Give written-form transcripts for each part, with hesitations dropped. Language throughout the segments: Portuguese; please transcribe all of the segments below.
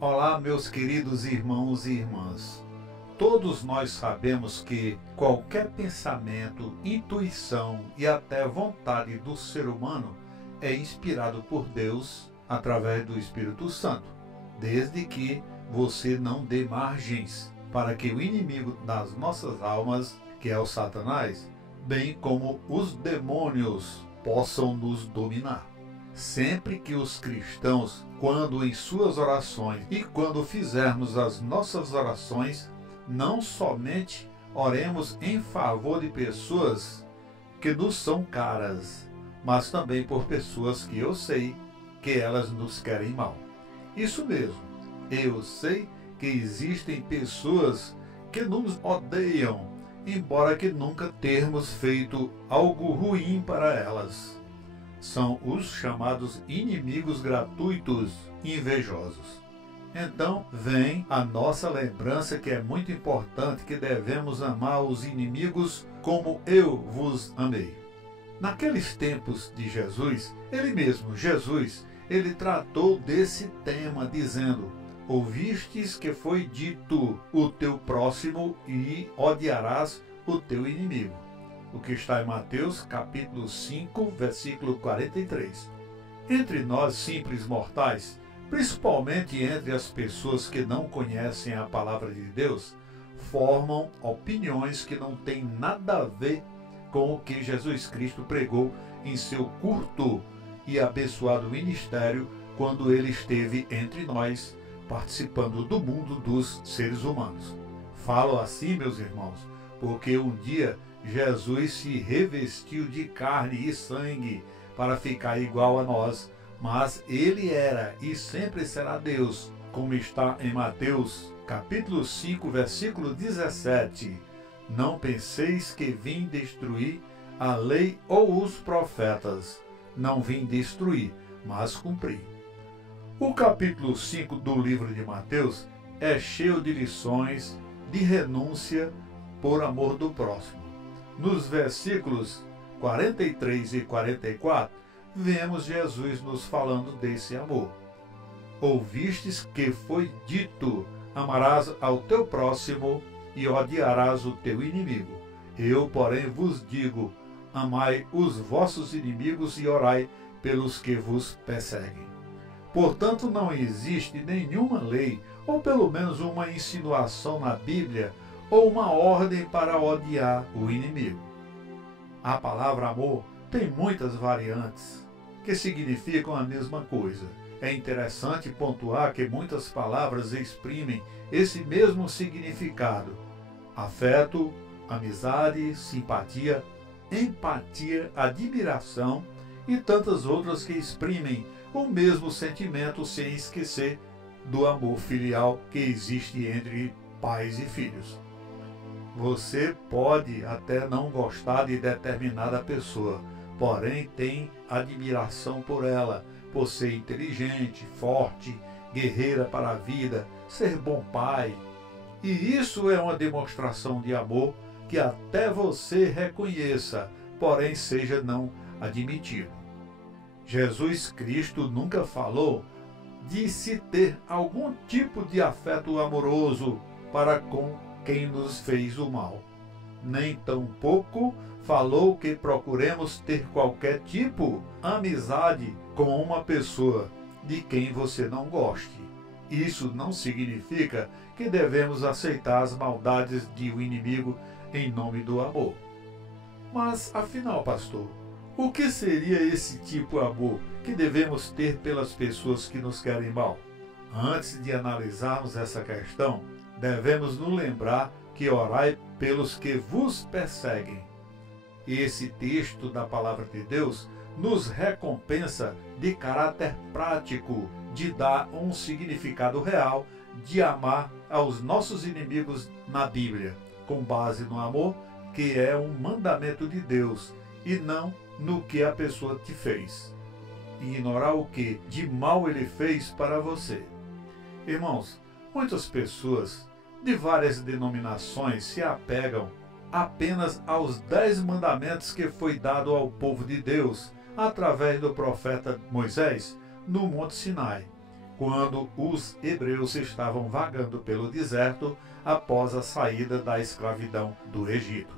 Olá, meus queridos irmãos e irmãs. Todos nós sabemos que qualquer pensamento, intuição e até vontade do ser humano é inspirado por Deus através do Espírito Santo, desde que você não dê margens para que o inimigo das nossas almas, que é o Satanás, bem como os demônios, possam nos dominar. Sempre que os cristãos, quando em suas orações e quando fizermos as nossas orações, não somente oremos em favor de pessoas que nos são caras, mas também por pessoas que eu sei que elas nos querem mal. Isso mesmo, eu sei que existem pessoas que nos odeiam, embora que nunca tenhamos feito algo ruim para elas. São os chamados inimigos gratuitos, invejosos. Então, vem a nossa lembrança que é muito importante, que devemos amar os inimigos como eu vos amei. Naqueles tempos de Jesus, ele mesmo, Jesus, ele tratou desse tema dizendo: ouvistes que foi dito o teu próximo e odiarás o teu inimigo. O que está em Mateus capítulo 5, versículo 43. Entre nós simples mortais, principalmente entre as pessoas que não conhecem a palavra de Deus, formam opiniões que não têm nada a ver com o que Jesus Cristo pregou em seu curto e abençoado ministério quando ele esteve entre nós, participando do mundo dos seres humanos. Falo assim, meus irmãos, porque um dia Jesus se revestiu de carne e sangue para ficar igual a nós, mas ele era e sempre será Deus, como está em Mateus, capítulo 5, versículo 17. Não penseis que vim destruir a lei ou os profetas. Não vim destruir, mas cumprir. O capítulo 5 do livro de Mateus é cheio de lições de renúncia por amor do próximo. Nos versículos 43 e 44, vemos Jesus nos falando desse amor. Ouvistes que foi dito: amarás ao teu próximo e odiarás o teu inimigo. Eu, porém, vos digo: amai os vossos inimigos e orai pelos que vos perseguem. Portanto, não existe nenhuma lei, ou pelo menos uma insinuação na Bíblia, ou uma ordem para odiar o inimigo. A palavra amor tem muitas variantes, que significam a mesma coisa. É interessante pontuar que muitas palavras exprimem esse mesmo significado: afeto, amizade, simpatia, empatia, admiração e tantas outras que exprimem o mesmo sentimento, sem esquecer do amor filial que existe entre pais e filhos. Você pode até não gostar de determinada pessoa, porém tem admiração por ela, por ser inteligente, forte, guerreira para a vida, ser bom pai. E isso é uma demonstração de amor que até você reconheça, porém seja não admitido. Jesus Cristo nunca falou de se ter algum tipo de afeto amoroso para com quem nos fez o mal. Nem tampouco falou que procuremos ter qualquer tipo de amizade com uma pessoa de quem você não goste. Isso não significa que devemos aceitar as maldades de um inimigo em nome do amor. Mas, afinal, pastor, o que seria esse tipo de amor que devemos ter pelas pessoas que nos querem mal? Antes de analisarmos essa questão, devemos nos lembrar que orai pelos que vos perseguem. Esse texto da palavra de Deus nos recompensa de caráter prático, de dar um significado real, de amar aos nossos inimigos na Bíblia, com base no amor, que é um mandamento de Deus, e não no que a pessoa te fez. E ignorar o que de mal ele fez para você. Irmãos, muitas pessoas de várias denominações se apegam apenas aos 10 mandamentos que foi dado ao povo de Deus através do profeta Moisés no Monte Sinai. quando os hebreus estavam vagando pelo deserto após a saída da escravidão do Egito.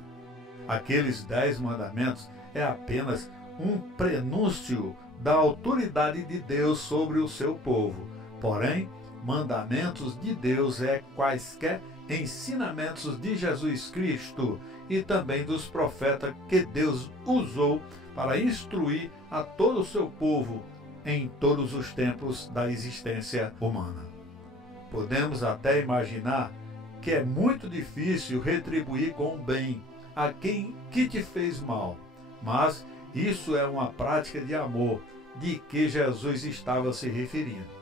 Aqueles 10 mandamentos é apenas um prenúncio da autoridade de Deus sobre o seu povo. Porém, mandamentos de Deus é quaisquer ensinamentos de Jesus Cristo e também dos profetas que Deus usou para instruir a todo o seu povo em todos os tempos da existência humana. Podemos até imaginar que é muito difícil retribuir com o bem a quem que te fez mal, mas isso é uma prática de amor de que Jesus estava se referindo.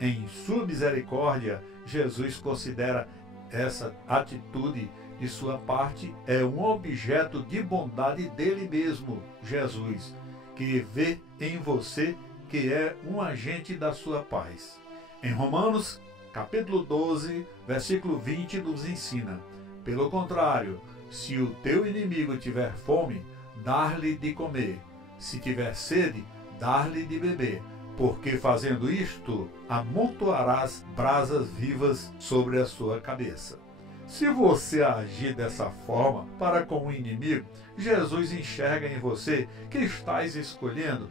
Em sua misericórdia, Jesus considera essa atitude de sua parte é um objeto de bondade dele mesmo, Jesus, que vê em você que é um agente da sua paz. Em Romanos, capítulo 12, versículo 20, nos ensina: pelo contrário, se o teu inimigo tiver fome, dar-lhe de comer. Se tiver sede, dar-lhe de beber. Porque fazendo isto, amontoarás brasas vivas sobre a sua cabeça. Se você agir dessa forma para com o inimigo, Jesus enxerga em você que estás escolhendo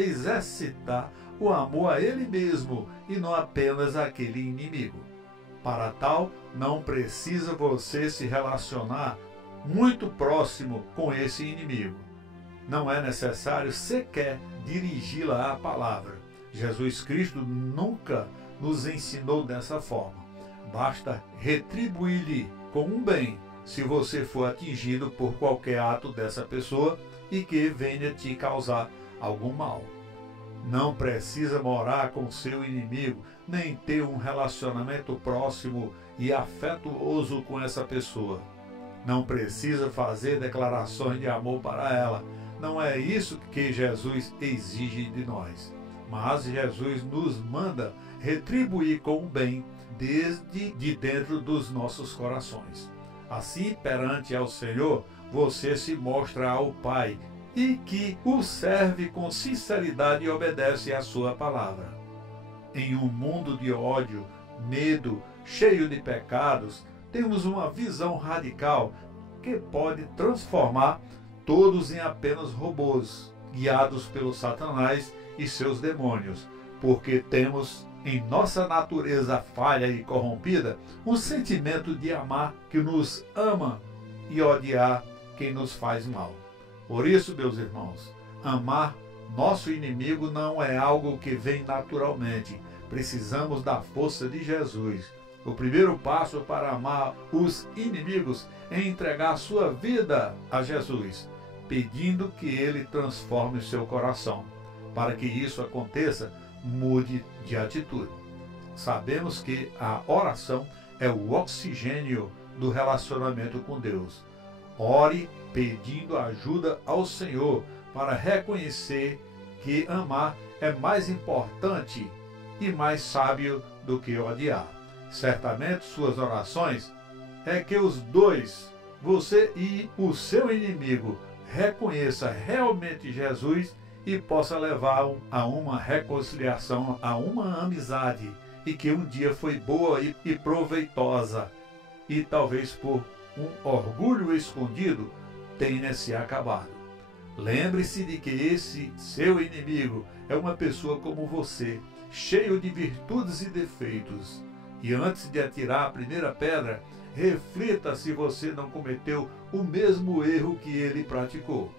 exercitar o amor a ele mesmo e não apenas àquele inimigo. Para tal, não precisa você se relacionar muito próximo com esse inimigo. Não é necessário sequer dirigi-la à palavra. Jesus Cristo nunca nos ensinou dessa forma. Basta retribuir-lhe com um bem, se você for atingido por qualquer ato dessa pessoa e que venha te causar algum mal. Não precisa morar com seu inimigo, nem ter um relacionamento próximo e afetuoso com essa pessoa. Não precisa fazer declarações de amor para ela. Não é isso que Jesus exige de nós. Mas Jesus nos manda retribuir com o bem desde de dentro dos nossos corações. Assim, perante ao Senhor, você se mostra ao Pai e que o serve com sinceridade e obedece à sua palavra. Em um mundo de ódio, medo, cheio de pecados, temos uma visão radical que pode transformar todos em apenas robôs, guiados pelo Satanás e seus demônios, porque temos em nossa natureza falha e corrompida um sentimento de amar que nos ama e odiar quem nos faz mal. Por isso, meus irmãos, amar nosso inimigo não é algo que vem naturalmente. Precisamos da força de Jesus. O primeiro passo para amar os inimigos é entregar sua vida a Jesus, pedindo que ele transforme o seu coração. Para que isso aconteça, mude de atitude. Sabemos que a oração é o oxigênio do relacionamento com Deus. Ore pedindo ajuda ao Senhor para reconhecer que amar é mais importante e mais sábio do que odiar. Certamente suas orações é que os dois, você e o seu inimigo, reconheça realmente Jesus e possa levar a uma reconciliação, a uma amizade, e que um dia foi boa e proveitosa, e talvez por um orgulho escondido tenha se acabado. Lembre-se de que esse seu inimigo é uma pessoa como você, cheio de virtudes e defeitos. E antes de atirar a primeira pedra, reflita se você não cometeu o mesmo erro que ele praticou.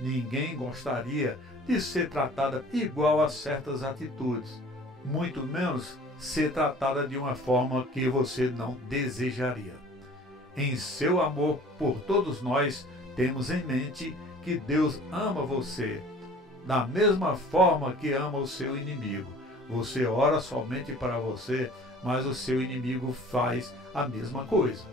Ninguém gostaria de ser tratada igual a certas atitudes, muito menos ser tratada de uma forma que você não desejaria. Em seu amor por todos nós, temos em mente que Deus ama você, da mesma forma que ama o seu inimigo. Você ora somente para você, mas o seu inimigo faz a mesma coisa.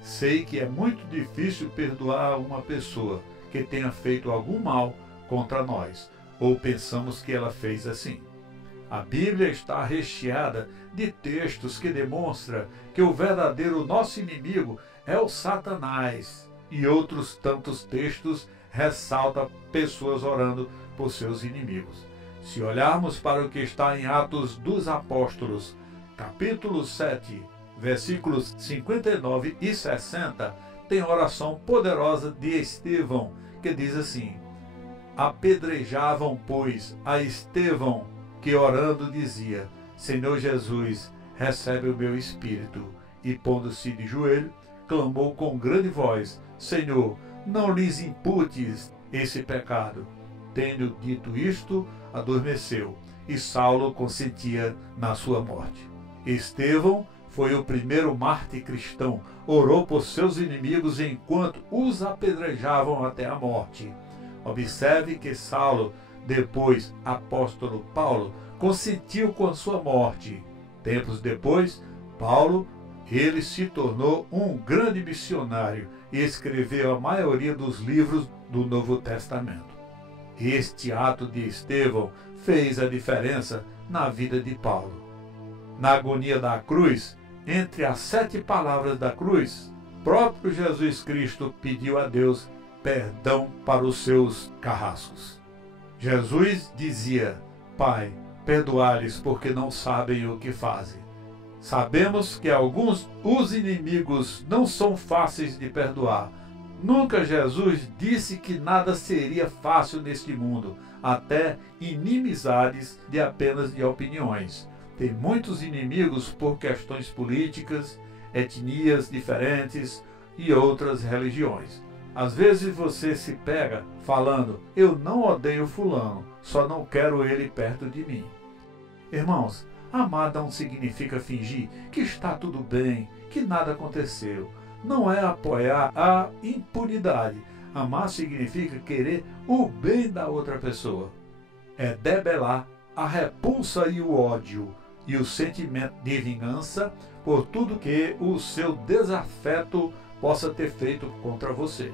Sei que é muito difícil perdoar uma pessoa que tenha feito algum mal contra nós, ou pensamos que ela fez assim. A Bíblia está recheada de textos que demonstram que o verdadeiro nosso inimigo é o Satanás, e outros tantos textos ressaltam pessoas orando por seus inimigos. Se olharmos para o que está em Atos dos Apóstolos, capítulo 7, versículos 59 e 60, tem a oração poderosa de Estevão, que diz assim: apedrejavam, pois, a Estevão, que orando dizia: Senhor Jesus, recebe o meu espírito. E pondo-se de joelho, clamou com grande voz: Senhor, não lhes imputes esse pecado. Tendo dito isto, adormeceu, e Saulo consentia na sua morte. Estevão foi o primeiro mártir cristão, orou por seus inimigos enquanto os apedrejavam até a morte. Observe que Saulo, depois apóstolo Paulo, consentiu com a sua morte. Tempos depois, Paulo, ele se tornou um grande missionário e escreveu a maioria dos livros do Novo Testamento. Este ato de Estevão fez a diferença na vida de Paulo. Na agonia da cruz, entre as 7 palavras da cruz, próprio Jesus Cristo pediu a Deus perdão para os seus carrascos. Jesus dizia: Pai, perdoai-lhes porque não sabem o que fazem. Sabemos que alguns os inimigos não são fáceis de perdoar. Nunca Jesus disse que nada seria fácil neste mundo, até inimizades de apenas de opiniões. Tem muitos inimigos por questões políticas, etnias diferentes e outras religiões. Às vezes você se pega falando: eu não odeio fulano, só não quero ele perto de mim. Irmãos, amar não significa fingir que está tudo bem, que nada aconteceu. Não é apoiar a impunidade. Amar significa querer o bem da outra pessoa. É debelar a repulsa e o ódio e o sentimento de vingança por tudo que o seu desafeto possa ter feito contra você.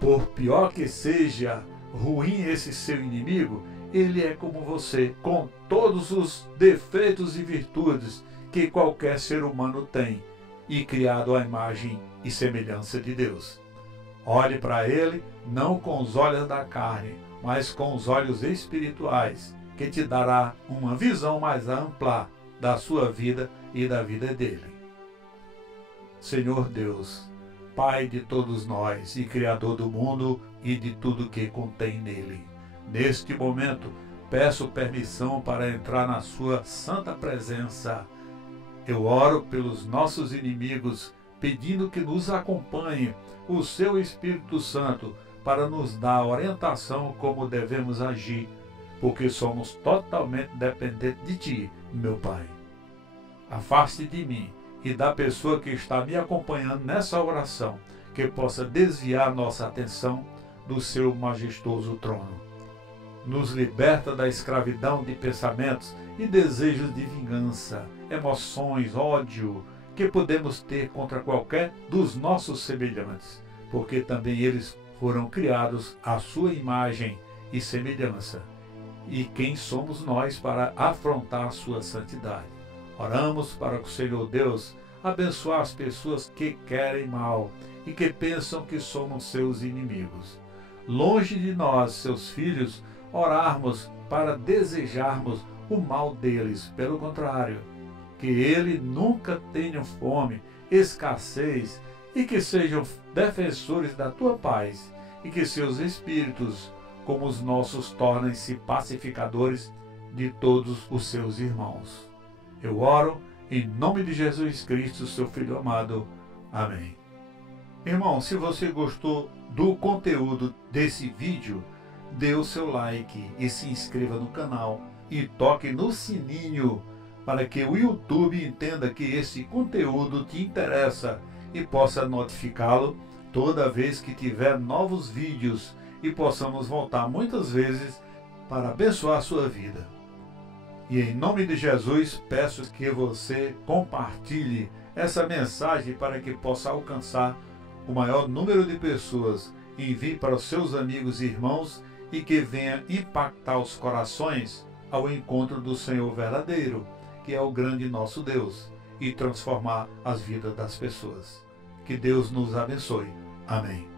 Por pior que seja ruim esse seu inimigo, ele é como você, com todos os defeitos e virtudes que qualquer ser humano tem, e criado à imagem e semelhança de Deus. Olhe para ele não com os olhos da carne, mas com os olhos espirituais, que te dará uma visão mais ampla da sua vida e da vida dele. Senhor Deus, Pai de todos nós e Criador do mundo e de tudo que contém nele, neste momento peço permissão para entrar na sua santa presença. Eu oro pelos nossos inimigos, pedindo que nos acompanhe o seu Espírito Santo para nos dar orientação como devemos agir, porque somos totalmente dependentes de Ti, meu Pai. Afaste de mim e da pessoa que está me acompanhando nessa oração, que possa desviar nossa atenção do seu majestoso trono. Nos liberta da escravidão de pensamentos e desejos de vingança, emoções, ódio, que podemos ter contra qualquer dos nossos semelhantes, porque também eles foram criados à sua imagem e semelhança. E quem somos nós para afrontar a sua santidade? Oramos para que o Senhor Deus abençoe as pessoas que querem mal e que pensam que somos seus inimigos. Longe de nós, seus filhos, orarmos para desejarmos o mal deles. Pelo contrário, que eles nunca tenham fome, escassez e que sejam defensores da tua paz e que seus espíritos, como os nossos, tornem-se pacificadores de todos os seus irmãos. Eu oro em nome de Jesus Cristo, seu Filho amado. Amém. Irmão, se você gostou do conteúdo desse vídeo, dê o seu like e se inscreva no canal e toque no sininho para que o YouTube entenda que esse conteúdo te interessa e possa notificá-lo toda vez que tiver novos vídeos e possamos voltar muitas vezes para abençoar a sua vida. E em nome de Jesus, peço que você compartilhe essa mensagem para que possa alcançar o maior número de pessoas. Envie para os seus amigos e irmãos e que venha impactar os corações ao encontro do Senhor verdadeiro, que é o grande nosso Deus, e transformar as vidas das pessoas. Que Deus nos abençoe. Amém.